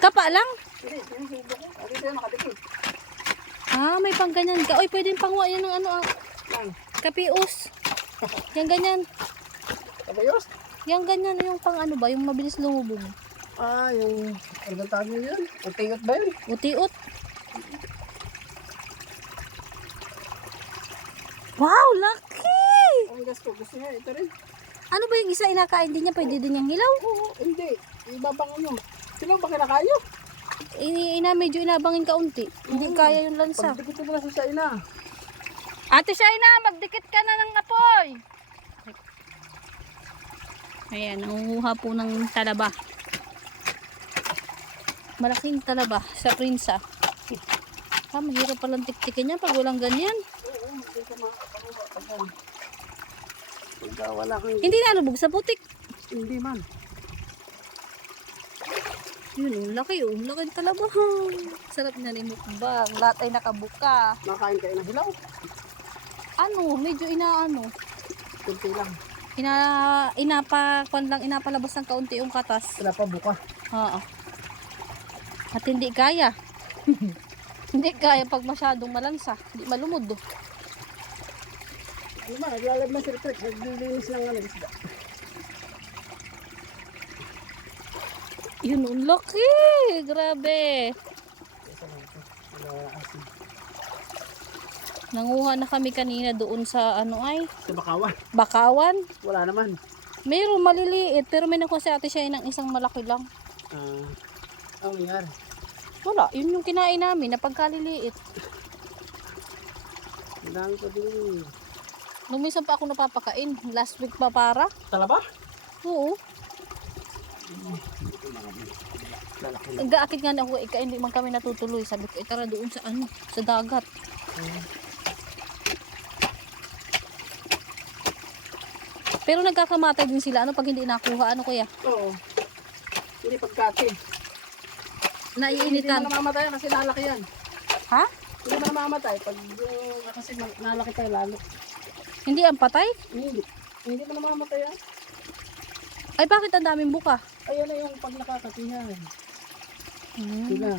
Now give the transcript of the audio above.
Kapa lang? Ah, may pang ganyan ka. Oy, pwedeng pangwa yan ng ano, ah, Lang. kapius. Yan ganyan. Kabayos? Yan ganyan, yung pang ano ba, yung mabilis lumubog. Ah, yung... Ano tawag yun? Utingot ba yun? Uti-ut. Wow, laki! Ang gasto. Gusto niya ito rin. Ano ba yung isa inakain din niya? Pwede din niyang hilaw? Oo, hindi. Iba pang ano. Sino ba kinakayo? Ini, ina, medyo inabangin kaunti. Hindi kaya yung lansa. Pagdikit mo na sa ina. Ate Shaina, magdikit ka na ng apoy. Ayan, nangunguha po ng talaba. Malaking talaba sa prinsa. Ah, mahirap palang tiktikin niya pag walang ganyan. Oo, hindi ka makapakuha. Pagka Pagka wala kang... Hindi nalubog sa putik. Hindi man. Yun, oh, laki oh. Laki ng talaba. Sarap na ni mukbang. Lahat ay nakabuka. Nakain kayo ng hilaw. Ano, medyo inaano. Kunti lang. Ina, inapa, kwan lang, inapalabas ng kaunti yung katas. Wala pa buka. Oo. At hindi kaya. hindi kaya pag masyadong malansa. Hindi malumod. Oh. Ano ba? Naglalab na si Richard. Naglilinis ng ano. isda. Yun, ang laki. Grabe. Lang. Nanguha na kami kanina doon sa ano ay, Sa bakawan. bakawan. Wala naman. Mayroon maliliit, pero may nakuha si ate siya ng isang malaki lang. Ah, ang nangyari. Wala, yun yung kinain namin na pagkaliliit. Ang dami pa din. Nung minsan pa ako napapakain, last week pa para. Talaba? Oo. Nag-aakit nga na ako, ika, hindi man kami natutuloy. Sabi ko, itara doon sa ano, sa dagat. Pero nagkakamatay din sila, ano, pag hindi nakuha, ano kuya? Oo. Hindi pagkati. Hindi Naiinitan. na namamatay kasi lalaki yan. Ha? Hindi na namamatay pag yung kasi lalaki tayo lalo. Hindi ang patay? Hindi. Hindi na namamatay yan. Ay, bakit ang daming buka? Ayun na yung pag nakakatihan. Hmm. Sila.